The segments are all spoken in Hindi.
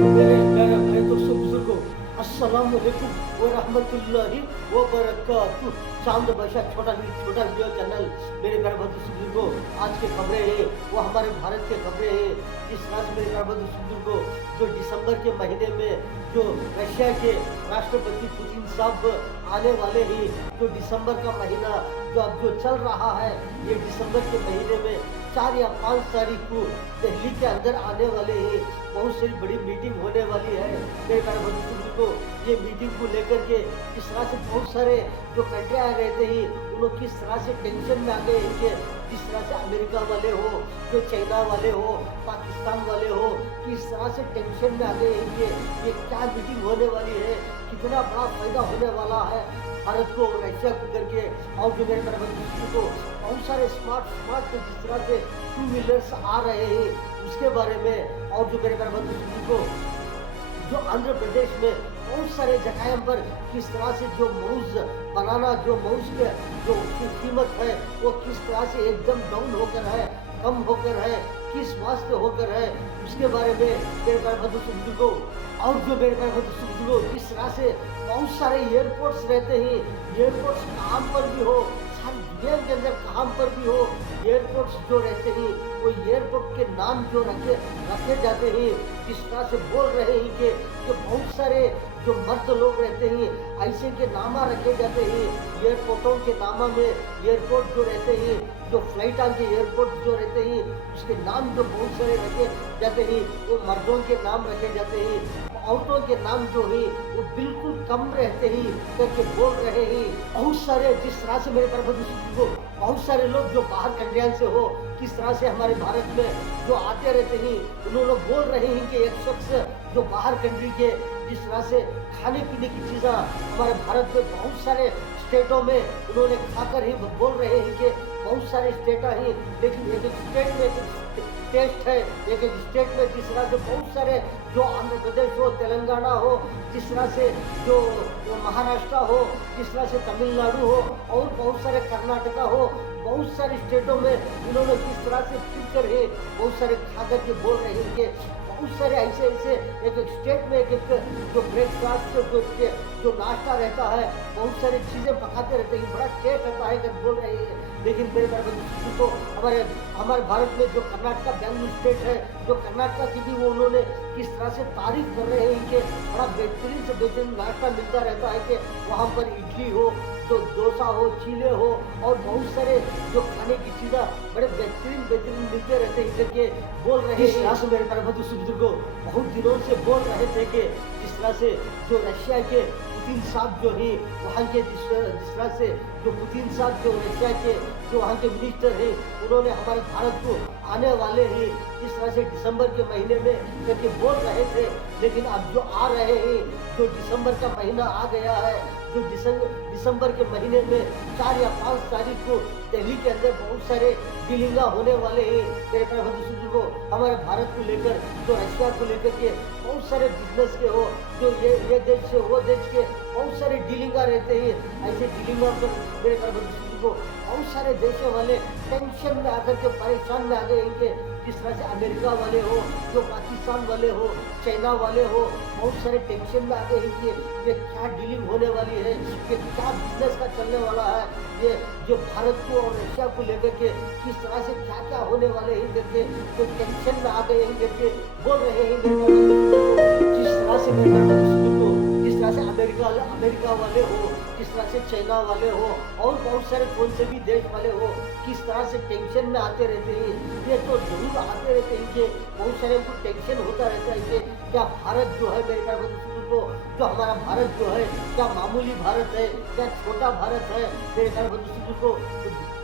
मेरे प्यारे भाई दोस्तों बुजुर्गों, अस्सलाम वालेकुम व रहमतुल्लाहि व बरकातुहू। चांद बशा छोटा वीडियो चैनल। मेरे प्यारे भाई दोस्तों बुजुर्गों, आज के खबरें हैं वो हमारे भारत के खबरें हैं। इस रात मेरे प्यारे भाई दोस्तों बुजुर्गों, जो दिसंबर के महीने में जो रशिया के राष्ट्रपति पुतिन साहब आने वाले हैं, जो दिसंबर का महीना जो अब जो चल रहा है, ये दिसंबर के महीने में 4 या 5 तारीख को दिल्ली के अंदर आने वाले हैं। बहुत सारी बड़ी मीटिंग होने वाली है। मेरे प्यारे बंधु को ये मीटिंग को लेकर के इस तरह से बहुत सारे जो कंट्रियाँ रहते हैं उन लोग किस तरह से टेंशन में आ गए हैं कि जिस तरह से अमेरिका वाले हो, जो चाइना वाले हो, पाकिस्तान वाले हो, किस तरह से टेंशन में आ गए हैं कि ये क्या मीटिंग होने वाली है, कितना बड़ा फायदा होने वाला है भारत को रशिया को करके। और जो मेरे बंधु को बहुत सारे स्मार्ट जिस तरह से 2 व्हीलर्स आ रहे हैं उसके बारे में। और जो मेरे बंधु को जो आंध्र प्रदेश में बहुत सारे जगह पर किस तरह से जो माउस बनाना, जो माउस के जो कीमत है वो किस तरह से एकदम डाउन होकर है, कम होकर है, किस वास्ते होकर है, उसके बारे में मेरे बंधु को। और जो मेरे बंधु को किस तरह से बहुत सारे एयरपोर्ट्स रहते हैं, एयरपोर्ट्स कहाँ पर भी हो, सारी दुनिया के अंदर कहाँ पर भी हो, एयरपोर्ट्स जो रहते हैं वो एयरपोर्ट के नाम जो रखे जाते हैं, जिस तरह से बोल रहे हैं कि बहुत सारे जो मर्द लोग रहते हैं ऐसे के नामा रखे जाते हैं एयरपोर्टों के नामा में। एयरपोर्ट जो रहते हैं, जो फ्लाइट के एयरपोर्ट जो रहते हैं उसके नाम जो बहुत सारे रखे जाते हैं वो मर्दों के नाम रखे जाते हैं। औरतों के नाम जो है वो बिल्कुल कम रहते ही करके बोल रहे हैं। बहुत सारे जिस तरह से मेरे को बहुत सारे लोग जो बाहर कंट्रियां से हो किस तरह से हमारे भारत में जो आते रहते हैं, उन्होंने लोग बोल रहे हैं कि एक शख्स जो बाहर कंट्री के जिस तरह से खाने पीने की चीज़ें हमारे भारत में बहुत सारे स्टेटों में उन्होंने खाकर ही बोल रहे हैं कि बहुत सारे स्टेट हैं, लेकिन एक स्टेट में एक टेस्ट है, एक स्टेट में जिस तरह से बहुत सारे जो आंध्र प्रदेश हो, तेलंगाना हो, जिस तरह से जो महाराष्ट्र हो, जिस तरह से तमिलनाडु हो और बहुत सारे कर्नाटका हो, बहुत सारे स्टेटों में उन्होंने किस तरह से फिर कर है बहुत सारे खाकर के बोल रहे हैं कि बहुत सारे ऐसे एक स्टेट में एक जो ब्रेकफास्ट जो नाश्ता रहता है, बहुत सारी चीज़ें पकाते रहते हैं, बड़ा टेस्ट रहता है कर बोल रहे हैं। लेकिन मेरे बंधु को हमारे भारत में जो कर्नाटका बेंगलुरु स्टेट है, जो कर्नाटका की भी वो उन्होंने किस तरह से तारीफ कर रहे हैं कि बड़ा बेहतरीन से बेहतरीन नाश्ता मिलता रहता है कि वहाँ पर इडली हो, जो डोसा हो, चीले हो और बहुत सारे जो खाने की चीज़ें बड़े बेहतरीन मिलते रहते हैं करके बोल रहे हैं। इस मेरे बंधु को बहुत दिनों से बोल रहे थे कि जिस तरह से जो रशिया के पुतिन साहब जो है वहाँ के जिस तरह से जो पुतिन साहब जो रशिया के जो वहाँ के मिनिस्टर हैं उन्होंने हमारे भारत को आने वाले हैं जिस तरह से दिसंबर के महीने में करके बोल रहे थे। लेकिन अब जो आ रहे हैं, जो दिसंबर का महीना आ गया है, जो दिसंबर के महीने में 4 या 5 तारीख को दिल्ली के अंदर बहुत सारे डीलिंगा होने वाले हैं। मेरे प्यारे बंधु को हमारे भारत को लेकर, जो रशिया को लेकर के बहुत सारे बिजनेस के हो, जो ये देश से वो देश के बहुत सारे डीलिंगा रहते हैं। ऐसे डीलिंगा पर मेरे प्यारे बंधु को बहुत सारे देशों वाले टेंशन में आकर के परेशान में आ गए हैं कि जिस तरह से अमेरिका वाले हो, जो पाकिस्तान वाले हो, चाइना वाले हो, बहुत सारे टेंशन में आ गए हैं कि ये क्या डीलिंग होने वाली है, ये क्या बिजनेस का चलने वाला है, ये जो भारत को और रशिया को लेकर के किस तरह से क्या क्या होने वाले हैं करके तो टेंशन में आ गए हैं करके बोल रहे हैं। जिस तरह से जिस तरह से अमेरिका वाले हो, किस तरह से चाइना वाले हो और बहुत सारे कौन से भी देश वाले हो किस तरह से टेंशन में आते रहते हैं। ये तो जरूर आते रहते हैं कि बहुत सारे उनको टेंशन होता रहता है कि क्या भारत जो है मेरे प्यारे बंधु को, जो हमारा भारत जो है क्या मामूली भारत है, क्या छोटा भारत है। मेरे प्यारे बंधु को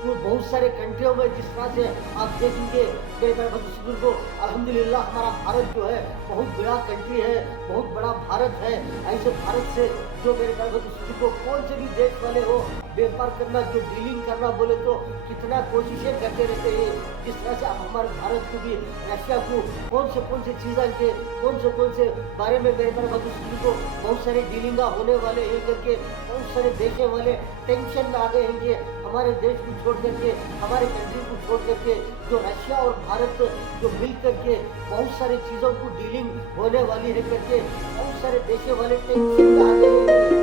बहुत सारे कंट्रियों में जिस तरह से आप देखेंगे मेरे प्यारे बंधु को अल्हम्दुलिल्लाह हमारा भारत जो है बहुत बड़ा कंट्री है, बहुत बड़ा भारत है। ऐसे भारत से जो मेरे प्यारे बंधु को कौन से भी देश वाले हो व्यापार करना, जो डीलिंग करना बोले तो कितना कोशिशें करते रहते हैं। जिस तरह से हमारे भारत को भी रशिया को कौन से चीज़ें के कौन से बारे में मेरे प्यारे बंधु को बहुत सारे डीलिंगा होने वाले हैं करके बहुत सारे देशों वाले टेंशन में आ गए हैं कि हमारे देश को छोड़ करके, हमारे कंट्री को छोड़ करके जो रशिया और भारत जो मिल करके बहुत सारी चीज़ों को डीलिंग होने वाली है करके बहुत सारे देशों वाले टेंशन में आ गए हैं।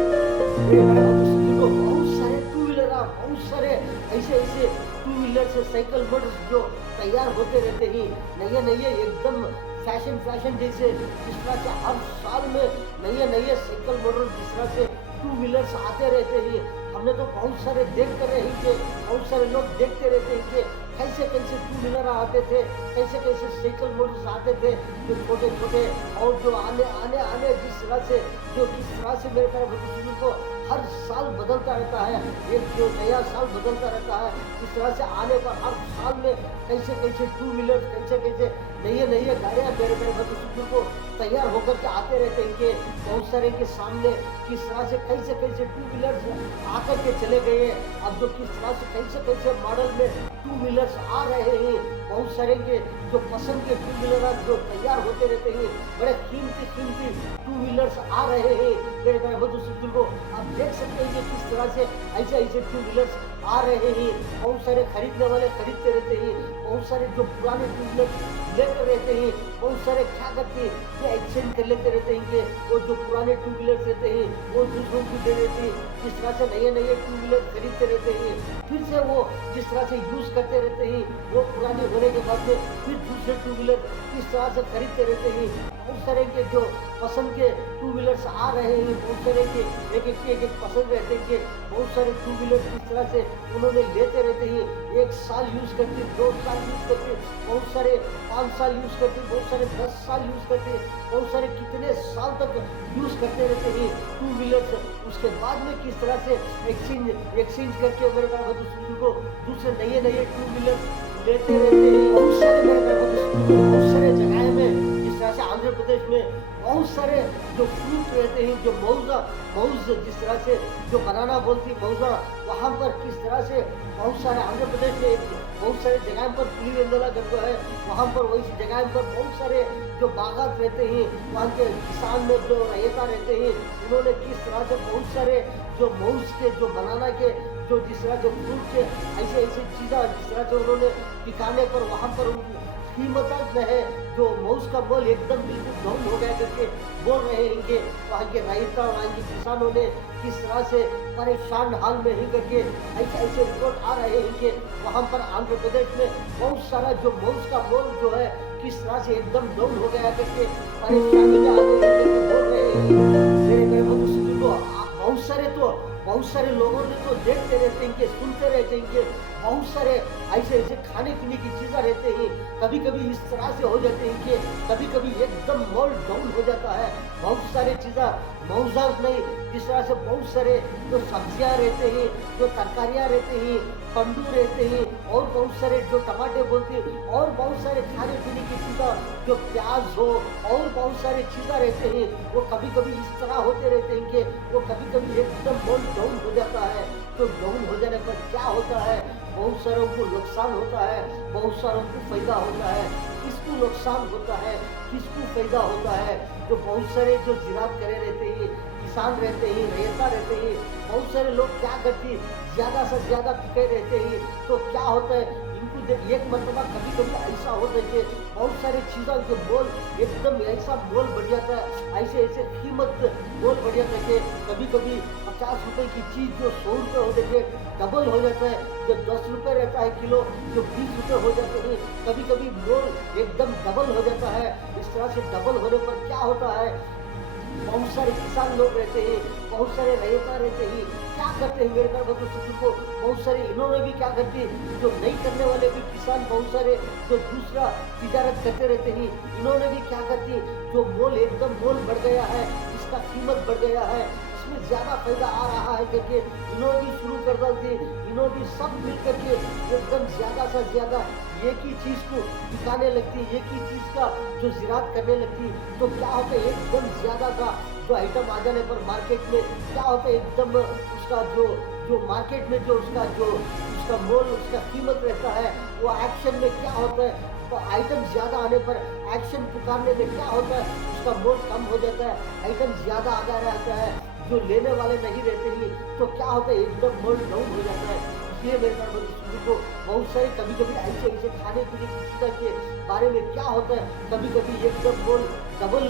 मेरे भाई बहनों, सुनो, बहुत सारे टू व्हीलर, बहुत सारे ऐसे ऐसे टू व्हीलर से साइकिल मोटर्स जो तैयार होते रहते हैं, नए नए एकदम फैशन जैसे, जिस तरह से हर साल में नए नए साइकिल मॉडल, जिस तरह से टू व्हीलर्स आते रहते हैं। हमने तो बहुत सारे देखते रहे कि बहुत सारे लोग देखते रहते हैं कि कैसे कैसे टू व्हीलर आते थे, कैसे कैसे साइकिल मॉडल्स आते थे जो छोटे छोटे, और जो आने आने आने जिस तरह से जो किस तरह से मेरे प्यारे बुजुर्गों को हर साल बदलता रहता है, एक जो नया साल बदलता रहता है, इस तरह से आने पर हर साल में कैसे कैसे टू व्हीलर, कैसे कैसे नए नए गाड़ियाँ मेरे मेरे बुजुर्गों को तैयार होकर के आते रहते हैं कि बहुत सारे के सामने किस तरह से कैसे कैसे टू व्हीलर्स आकर के चले गए। अब जो किस तरह से कैसे कैसे मॉडल में टू व्हीलर्स आ रहे हैं, बहुत सारे के जो पसंद के टू व्हीलर जो तैयार होते रहते हैं, बड़े कीमती टू व्हीलर्स आ रहे हैं मेरे मेरे बुजुर्गों। आप देख सकते हैं कि किस तरह से ऐसे ऐसे टू व्हीलर्स आ रहे हैं, बहुत सारे खरीदने वाले खरीदते रहते हैं, बहुत सारे जो पुराने टू व्हीलर लेकर रहते हैं, बहुत सारे क्या करते हैं कि एक्सचेंज कर लेते रहते हैं कि वो जो पुराने टू व्हीलर रहते हैं वो दूसरों को दे देते हैं। जिस तरह से नए नए टू व्हीलर खरीदते रहते हैं, फिर से वो जिस तरह से यूज करते रहते हैं, वो पुराने होने के बाद में फिर दूसरे टू व्हीलर इस तरह से खरीदते रहते हैं। बहुत सारे के जो पसंद के टू व्हीलर्स आ रहे हैं, बहुत सारे के एक पसंद रहते हैं कि बहुत सारे टू व्हीलर किस तरह से उन्होंने लेते रहते हैं, 1 साल यूज करते, 2 साल यूज करते, बहुत सारे 5 साल यूज करते, बहुत सारे 10 साल यूज करते, बहुत सारे कितने साल तक यूज करते रहते हैं टू व्हीलर्स। उसके बाद में किस तरह से एक्सचेंज करके मेरे भाई को दूसरे नए नए टू व्हीलर लेते रहते हैं। बहुत सारे मेरे भाई बहुत सारे जगह में, जिस तरह से आंध्र प्रदेश में बहुत सारे जो फ्रूट रहते हैं, जो मौज जिस तरह से जो बनाना बोलती मौजा, वहाँ पर किस तरह से बहुत सारे आंध्र प्रदेश में बहुत सारे जगह पर पुलिवेंदला करके है, वहाँ पर वैसी जगह पर बहुत सारे जो बागात रहते हैं, वहाँ के किसान में जो रैयता रहते हैं, उन्होंने किस तरह से बहुत सारे जो मौज के जो बनाना के जो जिस तरह से फ्रूट के ऐसे ऐसे चीज़ें जिस तरह से उन्होंने पिकाने पर वहाँ पर कीमत में है जो मौज का मोल एकदम बिल्कुल डाउन हो गया करके बोल रहे हैं कि वहाँ के रैयता, वहाँ के किसानों ने किस तरह से परेशान हाल में ही करके ऐसे ऐसे रिपोर्ट आ रहे हैं कि वहाँ पर आंध्र प्रदेश में बहुत सारा जो मौज का मोल जो है किस तरह से एकदम डाउन हो गया करके परेशानी में आ गए करके बोल रहे हैं। मेरे भविष्य को बहुत सारे लोगों ने तो देखते रहते हैं कि सुनते रहते हैं कि बहुत सारे ऐसे ऐसे खाने पीने की चीज़ें रहते हैं, कभी कभी इस तरह से हो जाते हैं कि कभी कभी एकदम मोल डाउन हो जाता है। बहुत सारे चीज़ें मौजाद नहीं, जिस तरह से बहुत सारे जो सब्जियां रहते हैं, जो तरकारियां रहते हैं, पंडू रहते हैं, और बहुत सारे जो टमाटे बोलते हैं, और बहुत सारे खाने पीने की चीज़ें जो प्याज हो, और बहुत सारे चीज़ें रहते हैं, वो कभी कभी इस तरह होते रहते हैं कि वो कभी कभी एकदम मोल डाउन हो जाता है। तो डाउन हो जाने पर क्या होता है, बहुत सारों को नुकसान होता है, बहुत सारों को फायदा होता है। किसको नुकसान होता है, किसको फायदा होता है? तो बहुत सारे जो ज़िराअत करे रहते हैं, किसान रहते हैं, रैयता रहते हैं, बहुत सारे लोग क्या करते हैं, ज़्यादा से ज़्यादा पिके रहते हैं। तो क्या होता है, इनको एक मरतबा कभी कभी ऐसा होता है कि बहुत सारी चीज़ों के मोल एकदम ऐसा मोल बढ़ जाता है, ऐसे ऐसे कीमत मोल बढ़ जाता है कि कभी कभी 50 रुपए की चीज़ जो 100 रुपये हो जाते डबल हो जाता है, जो 10 रुपये रहता है किलो जो 20 रुपये हो जाते हैं, कभी कभी मोल एकदम डबल हो जाता है। इस तरह से डबल होने पर क्या होता है, बहुत सारे किसान लोग रहते हैं, बहुत सारे रैयता रहते हैं, क्या करते हैं मेरे घर बच्चों को, बहुत सारे इन्होंने भी क्या करते हैं, जो नहीं करने वाले भी किसान बहुत सारे जो दूसरा तिजारत करते रहते हैं, इन्होंने भी क्या करते हैं, जो मोल एकदम मोल बढ़ गया है, इसका कीमत बढ़ गया है, इसमें ज़्यादा फायदा आ रहा है करके इन्होंने भी शुरू कर डालते, इन्होंने भी सब मिल करके एकदम ज़्यादा से ज़्यादा एक ही चीज़ को दिखाने लगती है, एक ही चीज़ का जो ज़िराअत करने लगती है। तो क्या होता है, एकदम ज़्यादा का जो आइटम आ जाने पर मार्केट में क्या होता है, एकदम उसका जो मार्केट में जो उसका मोल, उसका कीमत रहता है, वो एक्शन में क्या होता है, तो आइटम ज़्यादा आने पर एक्शन पुकारने में क्या होता है, उसका मोल कम हो जाता है, आइटम ज़्यादा आ रहता है, जो लेने वाले नहीं रहते हैं, तो क्या होता है, एकदम मोल डाउन हो जाता है। इसलिए मेरे ख्याल में को बहुत सारे कभी कभी ऐसे ऐसे खाने पीने की चीज़ों के बारे में क्या होता है, कभी कभी एकदम मोल डबल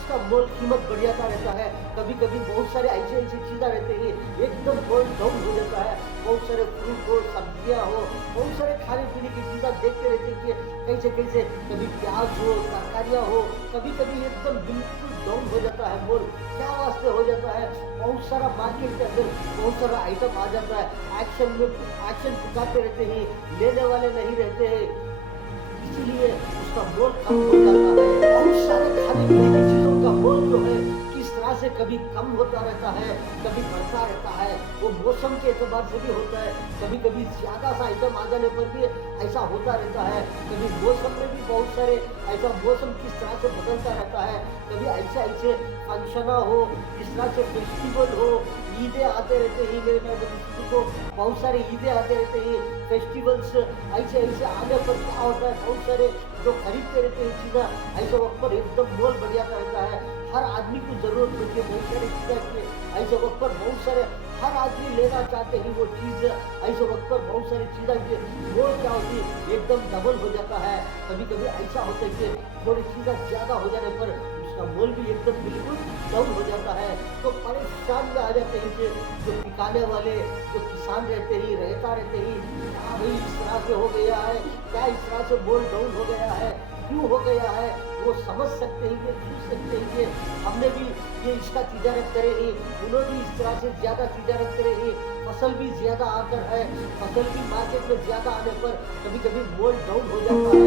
उसका मोल कीमत बढ़ जाता रहता है, कभी कभी बहुत सारे ऐसे ऐसे चीज़ें रहते हैं एकदम मोल डाउन हो जाता है। बहुत सारे फ्रूट हो, सब्जियां हो, बहुत सारे खाने पीने की चीज़ें देखते रहते हैं कि कैसे कैसे कभी प्याज हो, तरकारियाँ हो, कभी कभी एकदम बिल्कुल डाउन हो जाता है मोल। क्या वास्ते हो जाता है, बहुत सारा मार्केट के अंदर बहुत सारा आइटम आ जाता है, एक्शन दिखाते रहते हैं, लेने वाले नहीं रहते हैं, इसीलिए उसका मोल कम हो जाता है। बहुत सारे खाने पीने की चीजों का मोल जो है किस तरह से कभी कम होता रहता है, कभी बढ़ता रहता है। वो मौसम के एतबार से भी होता है, कभी कभी ज्यादा सा आइटम आ जाने पर भी ऐसा होता रहता है। कभी मौसम में भी बहुत सारे ऐसा मौसम किस तरह से बदलता रहता है, कभी ऐसे ऐसे फंक्शन हो, किस तरह से फेस्टिवल हो, ईदें आते रहते हैं मेरे ख्याल में को बहुत सारे ईदें आते रहते हैं, फेस्टिवल्स ऐसे ऐसे आने पर क्या होता है, बहुत सारे जो खरीदते रहते हैं चीज़ें ऐसे वक्त पर एकदम मोल बढ़ जाता रहता है। हर आदमी को जरूरत होती है बहुत सारी चीज़ें की, ऐसे वक्त पर बहुत सारे हर आदमी लेना चाहते हैं वो चीज़, ऐसे वक्त पर बहुत सारी चीज़ें की मोल क्या होती है एकदम डबल हो जाता है। कभी कभी ऐसा होता है कि थोड़ी चीज़ें ज़्यादा हो जाने पर उसका मोल भी एकदम बिल्कुल डाउन हो जाता है। तो परेशान में आ जाते हैं कि जो पिकाने वाले जो किसान रहते ही रहता रहते ही क्या भाई इस तरह से हो गया है, क्या इस तरह से मोल डाउन हो गया है, क्यों हो गया है, वो समझ सकते हैं कि सोच सकते हैं कि हमने भी ये इसका तिजारत करे ही, उन्होंने भी इस तरह से ज़्यादा तिजारत करे ही, फसल भी ज़्यादा आकर है, फसल भी मार्केट में ज़्यादा आने पर कभी कभी मोल डाउन हो जाता है।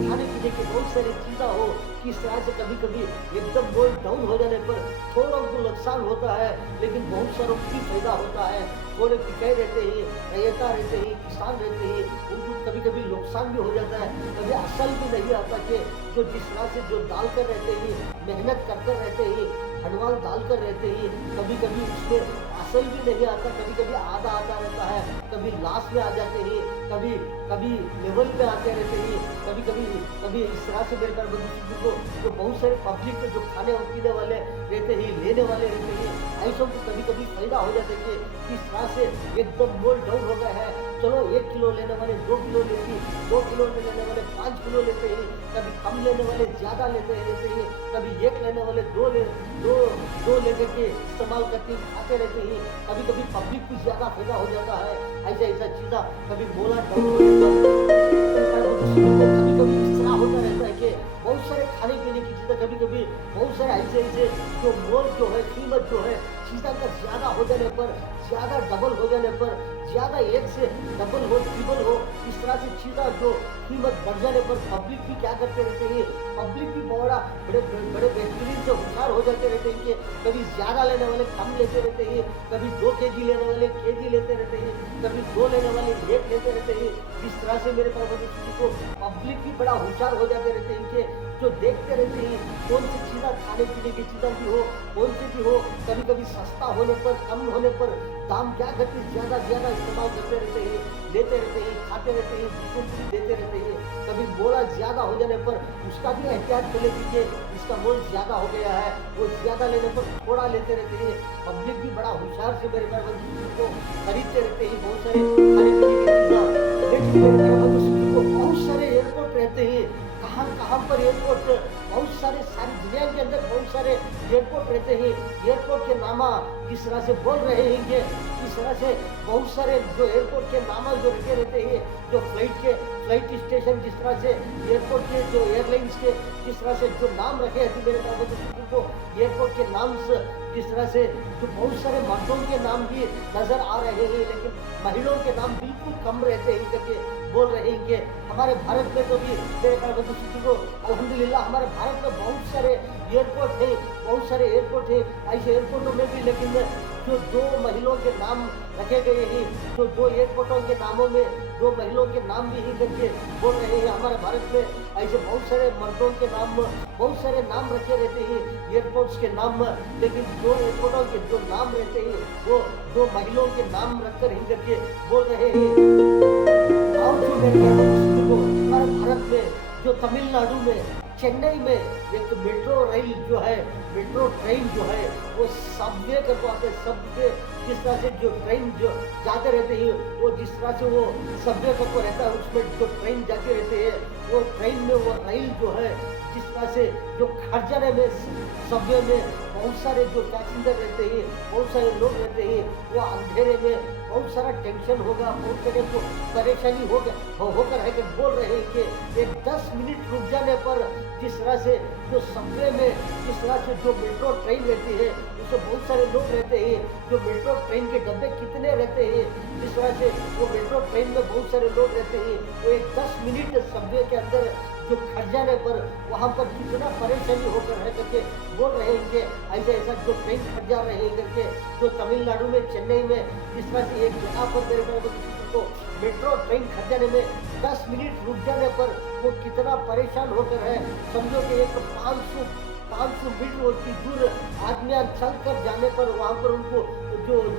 खाने पीने की बहुत सारी चीज़ें हो, किस तरह से कभी कभी एकदम मोल डाउन हो जाने पर थोड़ा उनको नुकसान होता है, लेकिन बहुत सारों को भी फायदा होता है। थोड़े पिकाई रहते हैं, रैयता रहते हैं, किसान रहते हैं, उनको कभी कभी नुकसान भी हो जाता है, कभी असल भी नहीं आता कि जो जिस तरह से जो डाल कर रहते हैं, मेहनत करते रहते हैं, हनवाल डालकर रहते हैं, कभी कभी उसमें असल भी नहीं आता, कभी कभी आधा आता रहता है, कभी लास्ट में आ जाते हैं, कभी कभी लेवल पे आते रहते हैं, कभी कभी कभी इस तरह से मेरे ख्याल को जो बहुत सारे पब्लिक के जो खाने और पीने वाले रहते हैं, लेने वाले रहते हैं, ऐसों को कभी कभी फायदा हो जाता है कि किस तरह से एकदम मोल डाउन हो गया है, चलो 1 किलो लेने वाले 2 किलो लेती, 2 किलो में लेने वाले 5 किलो लेते हैं, कभी कम लेने वाले ज़्यादा लेते हैं, कभी 1 लेने वाले दो लेकर के इस्तेमाल करते हैं, खाते रहते हैं, कभी कभी पब्लिक को ज़्यादा फायदा हो जाता है। ऐसा ऐसा चीज़ा कभी मोला डाउन हो जाता है, कभी कभी इस तरह होता रहता है कि बहुत सारे खाने पीने की चीज़ें कभी कभी बहुत सारे ऐसे ऐसे जो मोल जो है कीमत जो है चीज़ा का ज़्यादा हो जाने पर, ज़्यादा डबल हो जाने पर, ज़्यादा एक से डबल हो ट्रिपल हो, इस तरह से चीज़ा जो कीमत बढ़ जाने पर पब्लिक भी क्या करते रहते हैं, पब्लिक भी बड़े बड़े बेहतरीन से होशियार हो जाते रहते हैं कि कभी ज़्यादा लेने वाले कम लेते रहते हैं, कभी 2 केजी लेने वाले केजी लेते रहते हैं, कभी 2 लेने वाले 1 लेते रहते हैं। इस तरह से मेरे पास को पब्लिक भी बड़ा होशियार हो जाते रहते हैं कि जो देखते रहते हैं कौन सी चीज़ें खाने पीने की चीज़ें भी हो, कौन सी भी हो, कभी कभी सस्ता होने पर कम होने पर दाम क्या करते ज़्यादा इस्तेमाल करते रहते हैं, लेते रहते हैं, खाते रहते हैं, दूसरों को भी देते रहते हैं। कभी मोला ज़्यादा हो जाने पर उसका भी एहतियात कर लेते कि इसका मोल ज़्यादा हो गया है, वो ज़्यादा लेने पर थोड़ा लेते रहते हैं। पब्लिक भी बड़ा होशियार से मेरे ख्याल में को खरीदते रहते हैं बहुत सारे खाने पीने की चीज़ें। लेकिन मेरे ख्याल में को बहुत सारे एयरपोर्ट रहते हैं, कहाँ पर एयरपोर्ट, बहुत सारे सारी दुनिया के अंदर बहुत सारे एयरपोर्ट रहते हैं। एयरपोर्ट के नामा जिस तरह से बोल रहे हैं कि इस तरह से बहुत सारे जो एयरपोर्ट के नामा जो रखे रहते हैं, जो फ्लाइट स्टेशन जिस तरह से एयरपोर्ट के जो एयरलाइंस के जिस तरह से जो नाम रखे हैं मेरे ख्याल को एयरपोर्ट के नाम से जिस तरह से जो बहुत सारे मर्दों के नाम भी नजर आ रहे हैं, लेकिन महिलाओं के नाम बिल्कुल कम रहते हैं करके बोल रहे हैं कि हमारे भारत में तो भी मेरे ख्याल को अल्हम्दुलिल्लाह हमारे भारत में बहुत सारे एयरपोर्ट हैं, बहुत सारे एयरपोर्ट हैं, ऐसे एयरपोर्टों में भी लेकिन जो 2 महिलाओं के नाम रखे गए हैं, जो 2 एयरपोर्टों के नामों में 2 महिलाओं के नाम भी ही करके बोल रहे हैं। हमारे भारत में ऐसे बहुत सारे मर्दों के नाम, बहुत सारे नाम रखे रहते हैं एयरपोर्ट्स के नाम, लेकिन 2 एयरपोर्टों के जो नाम रहते हैं वो 2 महिलाओं के नाम रखकर ही करके बोल रहे हैं। और जो मेरे हमारे भारत में जो तमिलनाडु में चेन्नई में एक मेट्रो रेल जो है, मेट्रो ट्रेन जो है वो सबवे करवाते हैं। सबवे जिस तरह से जो ट्रेन जो जाते रहते हैं, वो जिस तरह से वो सबवे करके रहता है, उसमें जो ट्रेन जाते रहते हैं, वो ट्रेन में वो रेल जो है जिस तरह से जो खरजाने में सबवे में बहुत सारे जो पैसेंजर रहते हैं, बहुत सारे लोग रहते हैं, वो अंधेरे में बहुत सारा टेंशन होगा, बहुत सारे को परेशानी होकर है कि बोल रहे हैं कि एक 10 मिनट रुक जाने पर जिस तरह से जो सबवे में जिस तरह से जो मेट्रो ट्रेन रहती है, उसमें बहुत सारे लोग रहते हैं, जो मेट्रो ट्रेन के डब्बे कितने रहते हैं, जिस तरह से वो मेट्रो ट्रेन में बहुत सारे लोग रहते हैं, वो एक 10 मिनट सबवे के अंदर जो खड़ जाने पर वहाँ पर कितना परेशानी होकर है करके बोल रहे हैं कि ऐसा ऐसा जो ट्रेन खड़ जा रहे हैं करके। जो तमिलनाडु में चेन्नई में जिस तरह से एक जगह पर मेरे को मेट्रो ट्रेन खड़ जाने में 10 मिनट रुक जाने पर वो कितना परेशान होकर है। समझो कि एक 500 मीटर की दूर आदमी चल कर जाने पर वहाँ पर उनको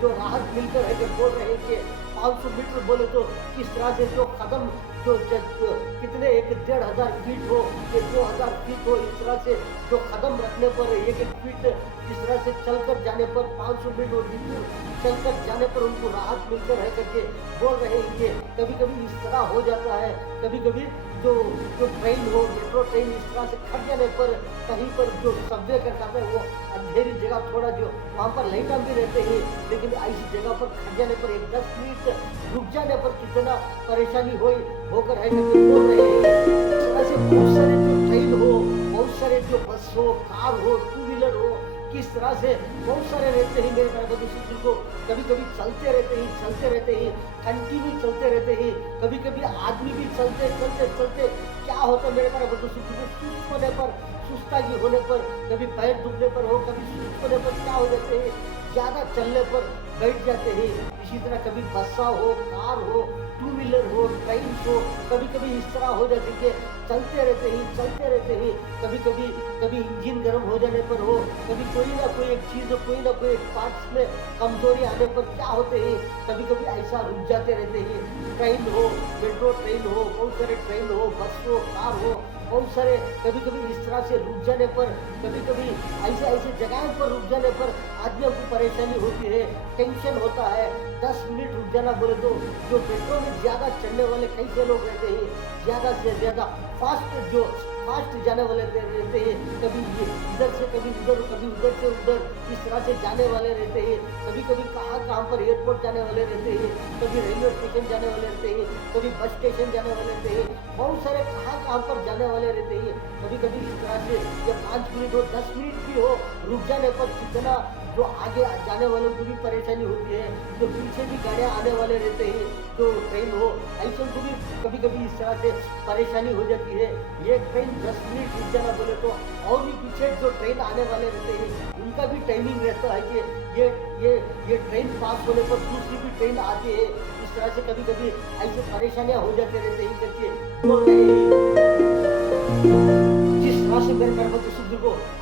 जो राहत मिलकर है कि बोल रहे हैं कि 500 मीटर बोले तो किस तरह से जो कदम जो कितने 1,500 फीट हो या 2,000 फीट हो, इस तरह से जो कदम रखने पर 1-1 फीट जिस तरह से चलकर जाने पर 500 मीटर दूर चलकर जाने पर उनको राहत मिलकर है करके बोल रहे हैं कि कभी कभी इस तरह हो जाता है। कभी कभी जो ट्रेन हो, मेट्रो ट्रेन इस तरह से खड़ जाने पर कहीं पर जो सबवे कर जाता है, वो अंधेरी जगह थोड़ा जो वहाँ पर लाइटा भी रहते हैं, लेकिन ऐसी जगह पर खड़ जाने पर एक 10 मिनट रुक जाने पर कितना परेशानी होकर है करके बोल रहे हैं। ऐसे बहुत सारे जो ट्रेन हो, बहुत सारे जो बस हो, कार हो, 2 व्हीलर हो, किस तरह से बहुत सारे रहते हैं मेरे भाई बंधु को। कभी कभी चलते रहते हैं, कंटिन्यू चलते रहते हैं। कभी कभी आदमी भी चलते क्या होता है मेरे भाई बंधु सुस्त होने पर, सुस्तागी होने पर, कभी पैर दुखने पर हो, कभी सुस्त होने पर क्या हो जाते हैं, ज़्यादा चलने पर बैठ जाते हैं। इसी तरह कभी बसा हो, कार हो, 2 व्हीलर हो, ट्रेन हो, कभी कभी इस तरह हो जाती है कि चलते रहते हैं। कभी इंजन गर्म हो जाने पर हो, कभी कोई ना कोई एक चीज़, कोई ना कोई एक पार्ट्स में कमजोरी आने पर क्या होते हैं, कभी ऐसा रुक जाते रहते हैं। ट्रेन हो, मेट्रो ट्रेन हो, बहुत सारे ट्रेन हो, बस हो, कार हो, बहुत सारे कभी इस तरह से रुक जाने पर, कभी ऐसे जगह पर रुक जाने पर आदमियों को परेशानी होती है, टेंशन होता है। 10 मिनट रुक जाना बोले तो जो मेट्रो में ज़्यादा चढ़ने वाले कैसे लोग रहते हैं, ज़्यादा से ज़्यादा फास्ट जाने वाले रहते हैं, कभी इधर से कभी उधर, कभी उधर से उधर, इस तरह से जाने वाले रहते हैं। कभी कहाँ पर एयरपोर्ट जाने वाले रहते हैं, कभी रेलवे स्टेशन जाने वाले रहते हैं, कभी बस स्टेशन जाने वाले रहते हैं, बहुत सारे कहाँ पर जाने वाले रहते हैं। कभी इस तरह से जब 5 मिनट हो, 10 मिनट भी हो, रुक जाने पर कितना जो आगे जाने वालों को भी परेशानी होती है, जो पीछे भी गाड़ियाँ आने वाले रहते हैं, जो ट्रेन हो, ऐसे को भी कभी इस तरह से परेशानी हो जाती है। ये ट्रेन 10 मिनट रुक जाना बोले तो और भी पीछे जो ट्रेन आने वाले रहते हैं, उनका भी टाइमिंग रहता है कि ये ट्रेन पास होने पर दूसरी भी ट्रेन आती है। इस तरह से कभी ऐसे परेशानियाँ हो जाते रहते हैं करके बोल रहे हैं। जिस तरह से मेरे पैर को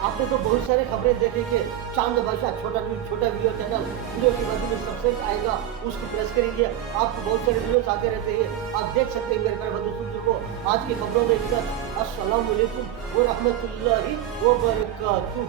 आपने तो बहुत सारे खबरें देखे कि चांद भाषा छोटा वीडियो चैनल वीडियो के बाजू में सबसे आएगा, उसको प्रेस करेंगे, आपको बहुत सारे वीडियोस आते रहते हैं, आप देख सकते हैं मेरे प्यारे बंधु को। आज की खबरों में इतना। अस्सलाम वालेकुम व रहमतुल्लाहि व बरकातुहू।